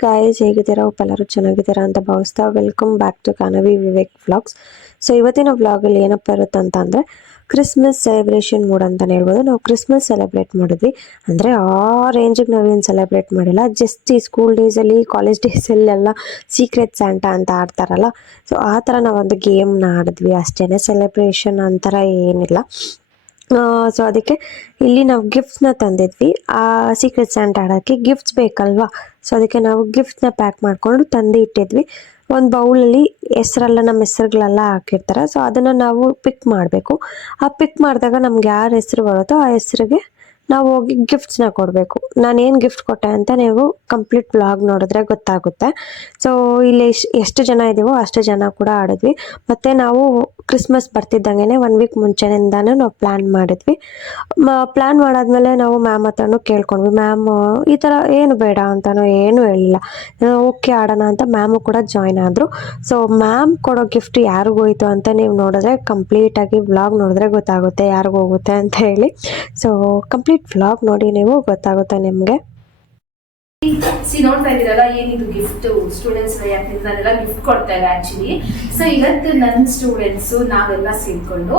Guys ಹೇಗಿದ್ದೀರಾ? ಒಪ್ಪ ಎಲ್ಲರೂ ಚೆನ್ನಾಗಿದ್ದೀರಾ ಅಂತ ಭಾವಿಸ್ತಾ welcome back to Kanavi Vivek vlogs so ಇವತ್ತಿನ ವ್ಲಾಗಲ್ಲಿ ಏನಪ್ಪ ಇರುತ್ತೆ ಅಂತ ಅಂದರೆ ಕ್ರಿಸ್ಮಸ್ ಸೆಲೆಬ್ರೇಷನ್ ಮೂಡ್ ಅಂತಲೇ ಹೇಳ್ಬೋದು. ನಾವು ಕ್ರಿಸ್ಮಸ್ ಸೆಲೆಬ್ರೇಟ್ ಮಾಡಿದ್ವಿ. ಅಂದರೆ, ಆ ರೇಂಜಿಗೆ ನಾವೇನು ಸೆಲೆಬ್ರೇಟ್ ಮಾಡಿಲ್ಲ. ಜಸ್ಟ್ ಈ ಸ್ಕೂಲ್ ಡೇಸಲ್ಲಿ ಕಾಲೇಜ್ ಡೇಸಲ್ಲೆಲ್ಲ ಸೀಕ್ರೆಟ್ ಸ್ಯಾಂಟಾ ಅಂತ ಆಡ್ತಾರಲ್ಲ. ಸೊ ಆ ಥರ ನಾವೊಂದು ಗೇಮ್ನ ಆಡಿದ್ವಿ. ಅಷ್ಟೇ ಸೆಲೆಬ್ರೇಷನ್ ಅಂತರ ಏನಿಲ್ಲ. ಸೊ ಅದಕ್ಕೆ ಇಲ್ಲಿ ನಾವು ಗಿಫ್ಟ್ಸ್ನ ತಂದಿದ್ವಿ. ಆ ಸೀಕ್ರೆಟ್ ಸ್ಯಾಂಟ್ ಆಡೋಕ್ಕೆ ಗಿಫ್ಟ್ಸ್ ಬೇಕಲ್ವಾ? ಸೊ ಅದಕ್ಕೆ ನಾವು ಗಿಫ್ಟ್ಸ್ನ ಪ್ಯಾಕ್ ಮಾಡಿಕೊಂಡು ತಂದು ಇಟ್ಟಿದ್ವಿ. ಒಂದು ಬೌಲಲ್ಲಿ ಹೆಸರೆಲ್ಲ ನಮ್ಮ ಹೆಸರುಗಳೆಲ್ಲ ಹಾಕಿರ್ತಾರೆ. ಸೊ ಅದನ್ನು ನಾವು ಪಿಕ್ ಮಾಡಬೇಕು. ಆ ಪಿಕ್ ಮಾಡಿದಾಗ ನಮ್ಗೆ ಯಾರ ಹೆಸರು ಬರುತ್ತೋ ಆ ಹೆಸರಿಗೆ ನಾವು ಹೋಗಿ ಗಿಫ್ಟ್ಸ್ನ ಕೊಡಬೇಕು. ನಾನು ಏನು ಗಿಫ್ಟ್ ಕೊಟ್ಟೆ ಅಂತ ನೀವು ಕಂಪ್ಲೀಟ್ ಬ್ಲಾಗ್ ನೋಡಿದ್ರೆ ಗೊತ್ತಾಗುತ್ತೆ. ಸೊ ಇಲ್ಲಿ ಎಷ್ಟ್- ಜನ ಇದ್ದೀವೋ ಅಷ್ಟು ಜನ ಕೂಡ ಆಡಿದ್ವಿ. ಮತ್ತು ನಾವು ಕ್ರಿಸ್ಮಸ್ ಬರ್ತಿದ್ದಂಗೆ ಒನ್ ವೀಕ್ ಮುಂಚೆಯಿಂದಾನು ನಾವು ಪ್ಲ್ಯಾನ್ ಮಾಡಿದ್ವಿ. ಪ್ಲ್ಯಾನ್ ಮಾಡಾದ್ಮೇಲೆ ನಾವು ಮ್ಯಾಮ್ ಹತ್ರನೂ ಕೇಳ್ಕೊಂಡ್ವಿ. ಮ್ಯಾಮ್ ಈ ಥರ ಏನು ಬೇಡ ಅಂತಾನು ಏನು ಹೇಳಿಲ್ಲ. ಓಕೆ ಆಡೋಣ ಅಂತ ಮ್ಯಾಮು ಕೂಡ ಜಾಯ್ನ್ ಆದರು. ಸೊ ಮ್ಯಾಮ್ ಕೊಡೋ ಗಿಫ್ಟ್ ಯಾರಿಗೂ ಹೋಯ್ತು ಅಂತ ನೀವು ನೋಡಿದ್ರೆ ಕಂಪ್ಲೀಟಾಗಿ ಬ್ಲಾಗ್ ನೋಡಿದ್ರೆ ಗೊತ್ತಾಗುತ್ತೆ ಯಾರಿಗೂ ಹೋಗುತ್ತೆ ಅಂತ ಹೇಳಿ. ಸೊ ಕಂಪ್ಲೀಟ್ ವ್ಲಾಗ್ ನೋಡಿ ನೀವು ಗೊತ್ತಾಗುತ್ತೆ ನಿಮಗೆ. ಸಿ ನೋಡ್ತಾ ಇದ್ದೀರಲ್ಲ ಏನಿದು ಗಿಫ್ಟ್ ಸ್ಟೂಡೆಂಟ್ಸ್ ಯಾಕಂದ್ರೆ ನಾನೆಲ್ಲ ಗಿಫ್ಟ್ ಕೊಡ್ತಾ ಇಲ್ಲ ಆಕ್ಚುಲಿ ಸೊ ಇವತ್ತು ನನ್ನ ಸ್ಟೂಡೆಂಟ್ಸ್ ನಾವೆಲ್ಲ ಸೇರ್ಕೊಂಡು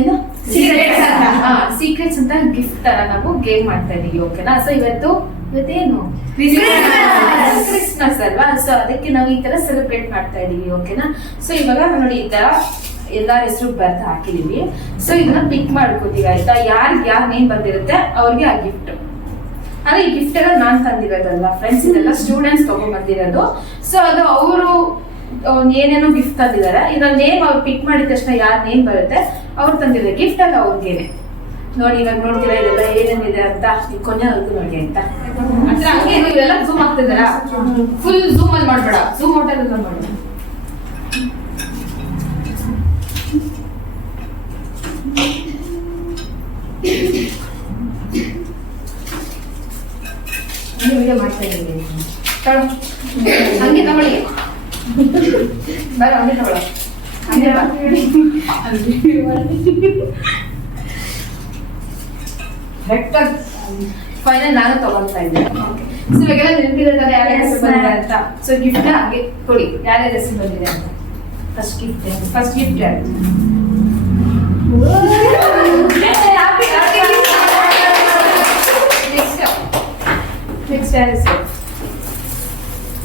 ಏನು? ಸೀಕ್ರೆಟ್ಸ್ ಅಂತ. ಗಿಫ್ಟ್ ತರ ನಾವು ಗೇಮ್ ಮಾಡ್ತಾ ಇದೀವಿ ಓಕೆನಾ ಸೊ ಇವತ್ತು ಇವತ್ತೇನು? ಕ್ರಿಸ್ಮಸ್ ಅಲ್ವಾ? ಸೊ ಅದಕ್ಕೆ ನಾವು ಈ ತರ ಸೆಲೆಬ್ರೇಟ್ ಮಾಡ್ತಾ ಇದೀವಿ ಓಕೆನಾ ಸೊ ಇವಾಗ ನೋಡಿ ಈ ತರ ಎಲ್ಲಾ ಹೆಸರು ಬರ್ದು ಹಾಕಿದೀವಿ. ಸೊ ಇದನ್ನ ಪಿಕ್ ಮಾಡ್ಕೋತೀವಿ ಆಯ್ತಾ? ಯಾರಿಗೆ ಯಾರ ನೇಮ್ ಬಂದಿರುತ್ತೆ ಅವ್ರಿಗೆ ಆ ಗಿಫ್ಟ್ ಅಂದ್ರೆ ಈ ಗಿಫ್ಟ್ ಎಲ್ಲ ನಾನ್ ತಂದಿರೋದಲ್ಲ ಫ್ರೆಂಡ್ಸ್ ಇದೆಲ್ಲ ಸ್ಟೂಡೆಂಟ್ಸ್ ತಗೊಂಡ್ ಬಂದಿರೋದು ಸೊ ಅದು ಅವರು ಏನೇನೋ ಗಿಫ್ಟ್ ತಂದಿದ್ದಾರೆ ಇನ್ನೊಂದು ನೇಮ್ ಅವ್ರು ಪಿಕ್ ಮಾಡಿದ ತಕ್ಷಣ ಯಾರ ನೇಮ್ ಬರುತ್ತೆ ಅವ್ರು ತಂದಿರೋ ಗಿಫ್ಟ್ ಅಲ್ಲ ಅವ್ರಿಗೇನೆ. ನೋಡಿ ಇವಾಗ ನೋಡ್ತೀರಾ ಇದೆಲ್ಲ ಏನೇನಿದೆ ಅಂತ? ಈ ಕೊನೆವರೆಗೂ ನೋಡಿ ಅಂತ ಅಂದ್ರೆ ಹಂಗೆ ಇವೆಲ್ಲ ಝೂಮ್ ಆಗ್ತಿದಾರ? ಫುಲ್ ಝೂಮ್ ಅಲ್ಲಿ ಮಾಡ್ಬೇಡ. ಝೂಮ್ ಔಟ್ ಅಲ್ಲಿ ಮಾಡ್ಬೇಡ ವಿಡಿಯೋ ಮಾಡ್ತಾ ಇದ್ದೀನಿ ತಗೊಳ್ಳೋ. ಹಂಗೆ ತಗೊಳ್ಳಿ. ಬರ ಹಂಗೆ ತಗೊಳ್ಳಿ. ಹಂಗೆ ಫೈನಲ್ ನಾನು ತಗೊಳ್ತಾ ಇದ್ದೆ ಸೊ ಇವಾಗೆಲ್ಲ ನೆನಪಿದೆ ತರ ಯಾರ್ಯಾರ ಹೆಸರು ಬಂದಿದೆ ಅಂತ. ಸೊ ಗಿಫ್ಟ್ ಹಂಗೆ ಕೊಡಿ. ಯಾರ ಹೆಸರು ಬಂದಿದೆ ಅಂತ. ಫಸ್ಟ್ ಗಿಫ್ಟ್ ಫಸ್ಟ್ ಗಿಫ್ಟ್ ಯಾರು? ನೆಕ್ಸ್ಟ್ ನೆಕ್ಸ್ಟ್ ಯಾರ ಹೆಸರು?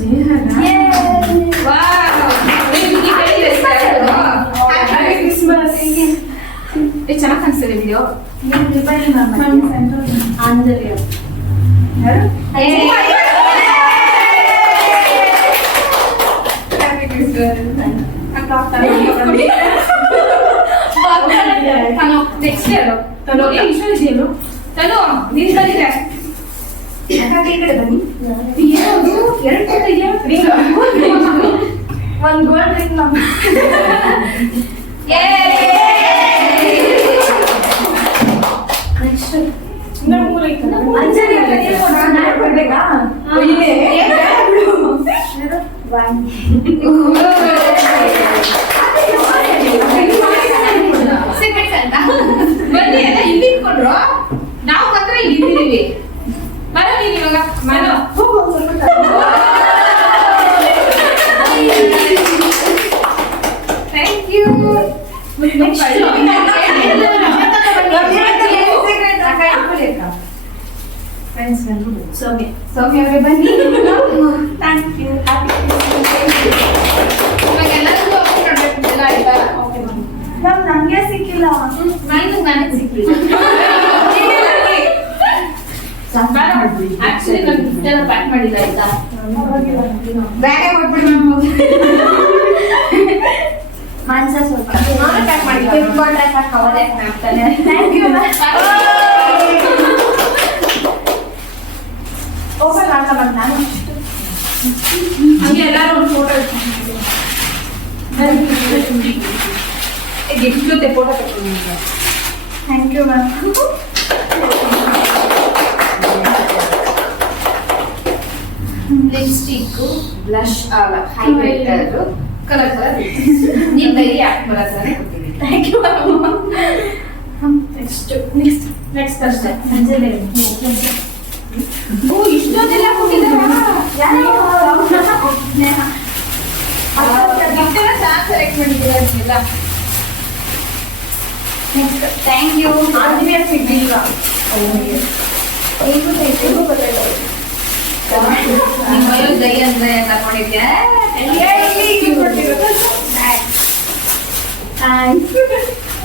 ಸ್ನೇಹನಾ ಚೆನ್ನಾಗಿ ಕಾಣಿಸ್ತದೆ ವಿಡಿಯೋ ಆಂಜಲಿಯ ನೆಕ್ಸ್ಟ್ ಯಾರು ತನು ಈಶ್ವರ ಇದೆಯಲ್ಲ ತನು ನಿನ್ ಕಲಿದೆ ಈ ಕಡೆ ಬನ್ನಿ. ಎರಡು ಫೋಟೋ ಒಂದು ಒಂದ್ ಗೋಲ್ಡ್ ರಿಂಗ್ ನಮ್ಮ ನೆಕ್ಸ್ಟ್ ಅಂಜಲಿ ಕೈಯಲ್ಲಿ ಕೊಡು, ನಾನ್ ಕೊಡ್ಬೇಕಾ? ಬನ್ನಿ ಎಲ್ಲ ಇಲ್ಲಿ ಇಟ್ಕೊಂಡ್ರು ನಾವು ಮಾತ್ರ ಇಲ್ಲಿ ಇದ್ದೀವಿ ಬರೋ ನೀನು ಇವಾಗ ಮನೋ ಥ್ಯಾಂಕ್ ಯು ಫ್ರೆಂಡ್ಸ್ ಬಂದು ಸೌಮ್ಯ. ಸೌಮ್ಯ ಅವರೇ ಬನ್ನಿ Thank you. Happy ಇವಾಗ ಎಲ್ಲರಿಗೂ ಅಪ್ಪ ಕೊಡ್ಬೇಕು ಎಲ್ಲ ಆಯ್ತಾ ಓಕೆ ಯು ಮ್ಯಾಮ್ ನಮ್ಗೆ ಸಿಕ್ಕಿಲ್ಲ. ನಾನು ನನಗೆ ಸಿಕ್ಕಿಲ್ಲ. ಆಕ್ಚುಲಿ ನಾನು ಗಿಫ್ಟ್ ಎಲ್ಲ ಪ್ಯಾಕ್ ಮಾಡಿಲ್ಲ ಆಯ್ತಾ? ಬ್ಯಾಗ್ ಕೊಟ್ಬಿಡಿ. ಮ್ಯಾಮ್ ಸ್ವಲ್ಪ. ಪ್ಯಾಕ್ ಸಾಕು ಪ್ಯಾಕ್ ಮಾಡ್ತಾನೆ ಥ್ಯಾಂಕ್ ಯು ಮಾಡ್ಕೊಂಡ್ ನಾನು ಹಂಗೆ ಎಲ್ಲಾರು ಒಂದು ಫೋಟೋ ಗಿಫ್ಟ್ ಜೊತೆ ಫೋಟೋ ತಗೊಂಡು thank you ma'am lipstick blush ಅಲ್ಲ ಹೈಲೈಟರ್ ಕಲರ್ ಕಲರ್ ನಿಮ್ ಡೈಲಿ ಆಕ್ಟ್ ಬರೋದ್ರೆ ಕೊಟ್ಟಿದ್ದೀನಿ thank you ma'am next next next ಅಷ್ಟೇ ಅಂಜಲಿ ಓ ಇಷ್ಟೊಂದೆಲ್ಲ ಕೊಟ್ಟಿದ್ದಾರಾ ಸ್ನೇಹ ಗಿಫ್ಟ್ ಎಲ್ಲ ಚೆನ್ನಾಗಿ ಸೆಲೆಕ್ಟ್ ಮಾಡಿದ್ದೀರಾ ಅದನ್ನೆಲ್ಲ ನೆಕ್ಸ್ಟ್ ಥ್ಯಾಂಕ್ ಯು ಆಂಜನೇಯ ಸಿಗ್ಲಿಲ್ಲ ಹೇಗೂ ಹೇಗೂ ಗೊತ್ತಾಯ್ತು ನಿಮ್ಮ ಮನೆಯಲ್ಲಿ ದೈ ಅಂದ್ರೆ ಕರ್ಕೊಂಡಿದ್ಯಾ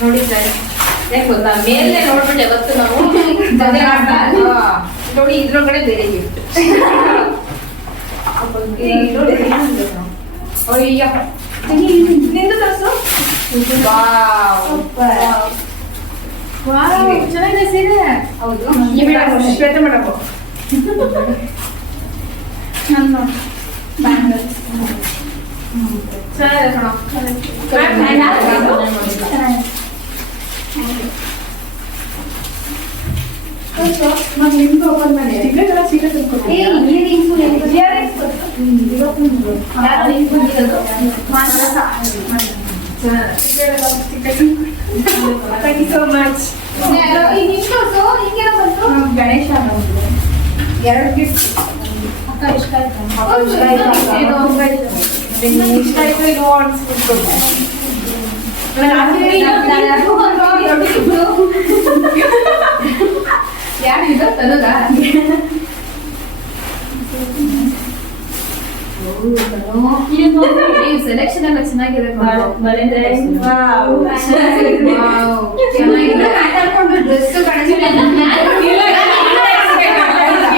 ನೋಡಿ ಸರ್ ಯಾಕೆ ಗೊತ್ತಾ ಮೇಲೆ ನೋಡ್ಬಿಟ್ಟು ಯಾವತ್ತು ನಾವು ಮದುವೆ ಮಾಡ್ತಾ ಅಲ್ವಾ? ನೋಡಿ ಇದ್ರೊಳಗಡೆ ಬೇರೆ ಗಿಫ್ಟ್ ಅಯ್ಯ ನಿಂದು ತೋರ್ಸು ವಾವ್ ಚೆನ್ನಾಗಿದೆ ಸೀರೆ ಹೌದು ಈ ಮೇಡಮ್ ಶ್ವೇತ ಮೇಡಮ್ ನನ್ನ ಚೆನ್ನಾಗಿದೆ ಕಣೋ ಮತ್ತೆ ನಿಮ್ದು ಎರಡು ಗಿಫ್ಟ್ ಅಕ್ಕ ಇಷ್ಟ ಆಯ್ತಾ ಇಷ್ಟ ಆಯ್ತು ಇಷ್ಟ ಆಯ್ತು ಇದು ಅನ್ಸ್ಬಿಟ್ಟು ಯಾರು ಇದು ತನಗ ಸೆಲೆಕ್ಷನ್ ಎಲ್ಲ ಚೆನ್ನಾಗಿದೆ ಕಣೋ. Wow, ಚೆನ್ನಾಗಿದೆ ಡ್ರೆಸ್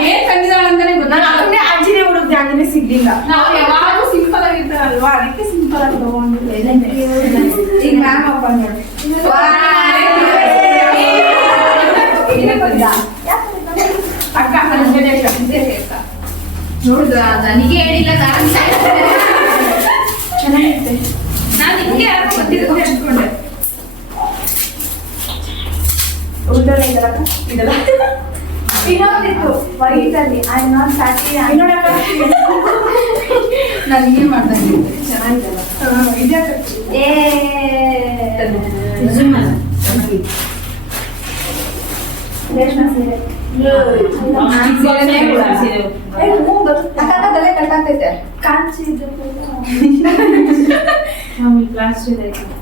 ಏನ್ ತಂದಿದ್ದಾಳೆ ಅಂತಾನೆ ನಾನು ಗೊತ್ತಿಲ್ಲ ಅವನೇ ಆಂಜನೇಯ ಸಿಗ್ಲಿಲ್ಲ. ನಾವು ಯಾವಾಗಲೂ ಸಿಂಪಲ್ ಆಗಿರ್ತಾರಲ್ವಾ ಅದಕ್ಕೆ ಸಿಂಪಲ್ ಆಗಿ ತಗೊಂಡಿದ್ದೆ. ಈಗ ಮ್ಯಾಮ್ ಅಕ್ಕ ನೋಡುದ ನನಗೆ ಹೇಳಿಲ್ಲ ನಾನು ಚೆನ್ನಾಗಿರುತ್ತೆ. ನಾನು ನಿಮ್ಗೆ ಯಾರು ಉಳ್ದೋಳೆ ಇದಲ್ಲ? ಇದಲ್ಲ? ಇನ್ನೊಂದಿತ್ತು ವೈಟ್ ಅಲ್ಲಿ ಐ ನಾಟ್ ಸ್ಯಾಟಿ ನನಗೆ ಮಾಡ್ದಂಗೆ ಚೆನ್ನಾಗಿದೆಲ್ಲ ಏ. ರೇಷ್ಮೆ ಸೀರೆ. ಏ, ಬಸ್ ಬರುತ್ತೆ. ಕಟ್ಟಾಗ್ತೈತೆ ಕಾಂಚಿ ಇದು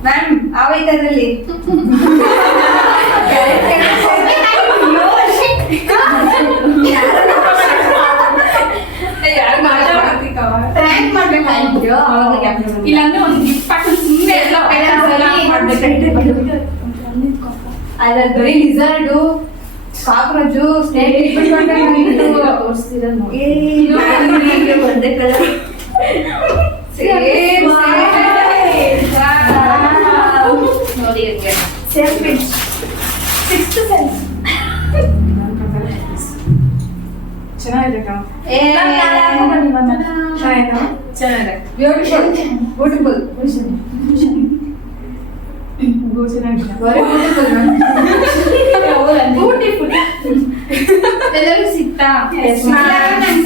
ಮ್ಯಾಮ್ ಆವೈತೆ ಇಲ್ಲಾಂದ್ರೆ ಒಂದು ಗಿಫ್ಟ್ ಸುಮ್ಮನೆ ಎಲ್ಲ ಅದ್ರಲ್ಲಿ ಬರೀ ಲಿಸರ್ಡು ಕಾಕ್ರೋಚು ಸ್ನೇಕ್ ಒಂದೇ ಕಲರ್ ನೋಡಿ ಸೆಲ್ಫ್ ಸಿಕ್ಸ್ತ್ ಸೆನ್ಸ್ ಚೆನ್ನಾಗಿದೆ ಕಣ. ಚೆನ್ನಾಗಿದೆ. ಬ್ಯೂಟಿಫುಲ್ ಬ್ಯೂಟಿಫುಲ್ ಎಲ್ಲರಿಗೂ ಸಿಕ್ತಾ?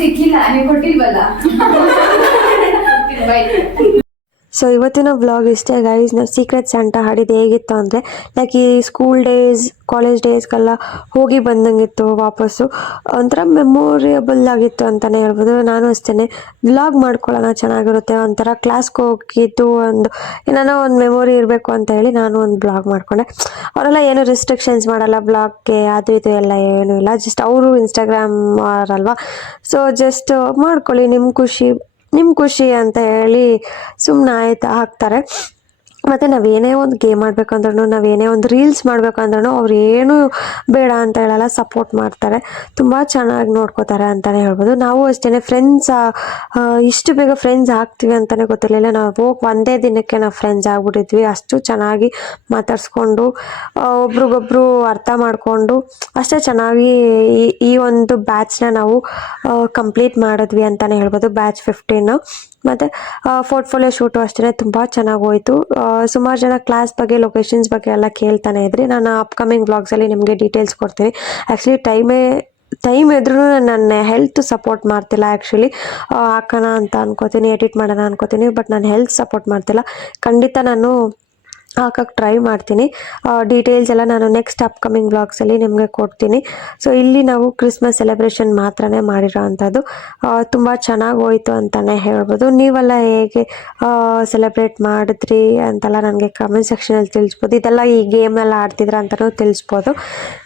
ಸಿಕ್ಕಿಲ್ಲ ನೀವು ಕೊಟ್ಟಿಲ್ವಲ್ಲ? ಸೊ ಇವತ್ತಿನ ಬ್ಲಾಗ್ ಇಷ್ಟೇ ಗೈಸ್ ನಾವು ಸೀಕ್ರೆಟ್ ಸ್ಯಾಂಟ ಹಾಡಿದ್ದು ಹೇಗಿತ್ತು ಅಂದರೆ ಲೈಕ್ ಈ ಸ್ಕೂಲ್ ಡೇಸ್ ಕಾಲೇಜ್ ಡೇಸ್ಗೆಲ್ಲ ಹೋಗಿ ಬಂದಂಗಿತ್ತು ವಾಪಸ್ಸು. ಒಂಥರ ಮೆಮೊರಿಯಬಲ್ ಆಗಿತ್ತು ಅಂತಲೇ ಹೇಳ್ಬೋದು. ನಾನು ಅಷ್ಟೇ ವ್ಲಾಗ್ ಮಾಡ್ಕೊಳ್ಳೋಣ ಚೆನ್ನಾಗಿರುತ್ತೆ. ಒಂಥರ ಕ್ಲಾಸ್ಗೆ ಹೋಗಿದ್ದು ಒಂದು ಏನೋ ಒಂದು ಮೆಮೊರಿ ಇರಬೇಕು ಅಂತ ಹೇಳಿ ನಾನು ಒಂದು ಬ್ಲಾಗ್ ಮಾಡ್ಕೊಂಡೆ. ಅವರೆಲ್ಲ ಏನು ರಿಸ್ಟ್ರಿಕ್ಷನ್ಸ್ ಮಾಡಲ್ಲ ಬ್ಲಾಗ್ಗೆ ಅದು ಇದು ಎಲ್ಲ ಏನೂ ಇಲ್ಲ. ಜಸ್ಟ್ ಅವರು ಇನ್ಸ್ಟಾಗ್ರಾಮ್ ಅವರಲ್ವಾ. ಸೊ ಜಸ್ಟ್ ಮಾಡ್ಕೊಳ್ಳಿ. ನಿಮ್ಮ ಖುಷಿ. ನಿಮ್ಮ ಖುಷಿ ಅಂತ ಹೇಳಿ ಸುಮ್ಮನೆ ಆಯ್ತಾ ಹಾಕ್ತಾರೆ. ಮತ್ತು ನಾವು ಏನೇ ಒಂದು ಗೇಮ್ ನಾವು ಏನೇ ಒಂದು ರೀಲ್ಸ್ ಮಾಡ್ಬೇಕಂದ್ರೂ ಅವ್ರು ಏನು ಬೇಡ ಅಂತ ಹೇಳಲ್ಲ ಸಪೋರ್ಟ್ ಮಾಡ್ತಾರೆ. ತುಂಬ ಚೆನ್ನಾಗಿ ನೋಡ್ಕೋತಾರೆ ಅಂತಲೇ ಹೇಳ್ಬೋದು. ನಾವು ಅಷ್ಟೇ ಫ್ರೆಂಡ್ಸ್ ಇಷ್ಟು ಬೇಗ ಫ್ರೆಂಡ್ಸ್ ಆಗ್ತೀವಿ ಅಂತಲೇ ಗೊತ್ತಿರಲಿಲ್ಲ. ನಾವು ಒಂದೇ ದಿನಕ್ಕೆ ನಾವು ಫ್ರೆಂಡ್ಸ್ ಆಗಿಬಿಟ್ಟಿದ್ವಿ. ಅಷ್ಟು ಚೆನ್ನಾಗಿ ಮಾತಾಡಿಸ್ಕೊಂಡು ಒಬ್ರಿಗೊಬ್ರು ಅರ್ಥ ಮಾಡಿಕೊಂಡು, ಅಷ್ಟೇ ಚೆನ್ನಾಗಿ ಈ ಈ ಒಂದು ಬ್ಯಾಚ್ನ ನಾವು ಕಂಪ್ಲೀಟ್ ಮಾಡಿದ್ವಿ ಅಂತಲೇ ಹೇಳ್ಬೋದು ಬ್ಯಾಚ್ ಫಿಫ್ಟೀನು ಮತ್ತು ಪೋರ್ಟ್ಫೋಲಿಯೋ ಶೂಟು ಅಷ್ಟೇ ತುಂಬ ಚೆನ್ನಾಗಿ ಹೋಯಿತು ಸುಮಾರು ಜನ ಕ್ಲಾಸ್ ಬಗ್ಗೆ ಲೊಕೇಶನ್ಸ್ ಬಗ್ಗೆ ಎಲ್ಲ ಕೇಳ್ತಾನೆ ಇದ್ರಿ ನಾನು ಅಪ್ಕಮಿಂಗ್ ವ್ಲಾಗ್ಸಲ್ಲಿ ನಿಮಗೆ ಡೀಟೇಲ್ಸ್ ಕೊಡ್ತೀನಿ. ಆ್ಯಕ್ಚುಲಿ ಟೈಮೇ ಟೈಮ್ ಇದ್ರೂ ನನ್ನ ಹೆಲ್ತ್ ಸಪೋರ್ಟ್ ಮಾಡ್ತಿಲ್ಲ ಆ್ಯಕ್ಚುಲಿ ಹಾಕೋಣ ಅಂತ ಅನ್ಕೋತೀನಿ ಎಡಿಟ್ ಮಾಡೋಣ ಅನ್ಕೋತೀನಿ ಬಟ್ ನಾನು ಹೆಲ್ತ್ ಸಪೋರ್ಟ್ ಮಾಡ್ತಿಲ್ಲ. ಖಂಡಿತ ನಾನು ಹಾಕಕ್ಕೆ ಟ್ರೈ ಮಾಡ್ತೀನಿ. ಡೀಟೇಲ್ಸ್ ಎಲ್ಲ ನಾನು ನೆಕ್ಸ್ಟ್ ಅಪ್ಕಮಿಂಗ್ ಬ್ಲಾಗ್ಸಲ್ಲಿ ನಿಮಗೆ ಕೊಡ್ತೀನಿ. ಸೊ ಇಲ್ಲಿ ನಾವು ಕ್ರಿಸ್ಮಸ್ ಸೆಲೆಬ್ರೇಷನ್ ಮಾತ್ರನೇ ಮಾಡಿರೋ ಅಂಥದ್ದು ತುಂಬ ಚೆನ್ನಾಗಿ ಹೋಯಿತು ಅಂತಲೇ ಹೇಳ್ಬೋದು. ನೀವೆಲ್ಲ ಹೇಗೆ ಸೆಲೆಬ್ರೇಟ್ ಮಾಡಿದ್ರಿ ಅಂತೆಲ್ಲ ನನಗೆ ಕಮೆಂಟ್ ಸೆಕ್ಷನಲ್ಲಿ ತಿಳಿಸ್ಬೋದು. ಇದೆಲ್ಲ ಈ ಗೇಮೆಲ್ಲ ಆಡ್ತಿದ್ರ ಅಂತಲೂ ತಿಳಿಸ್ಬೋದು.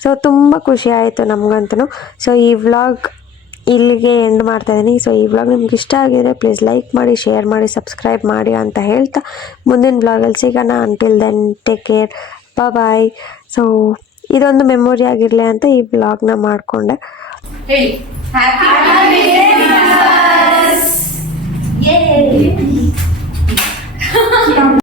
ಸೊ ತುಂಬ ಖುಷಿ ಆಯಿತು ನಮಗಂತೂ. ಸೊ ಈ ವ್ಲಾಗ್ ಇಲ್ಲಿಗೆ ಎಂಡ್ ಮಾಡ್ತಾ ಇದ್ದೀನಿ. ಸೊ ಈ ವ್ಲಾಗ್ ನಿಮ್ಗೆ ಇಷ್ಟ ಆಗಿದ್ರೆ ಪ್ಲೀಸ್ ಲೈಕ್ ಮಾಡಿ ಶೇರ್ ಮಾಡಿ ಸಬ್ಸ್ಕ್ರೈಬ್ ಮಾಡಿ ಅಂತ ಹೇಳ್ತಾ ಮುಂದಿನ ವ್ಲಾಗಲ್ಲಿ ಸಿಗೋಣ. Until then take care bye so ಇದೊಂದು ಮೆಮೊರಿ ಆಗಿರಲಿ ಅಂತ ಈ ವ್ಲಾಗ್ನ ಮಾಡಿಕೊಂಡೆ.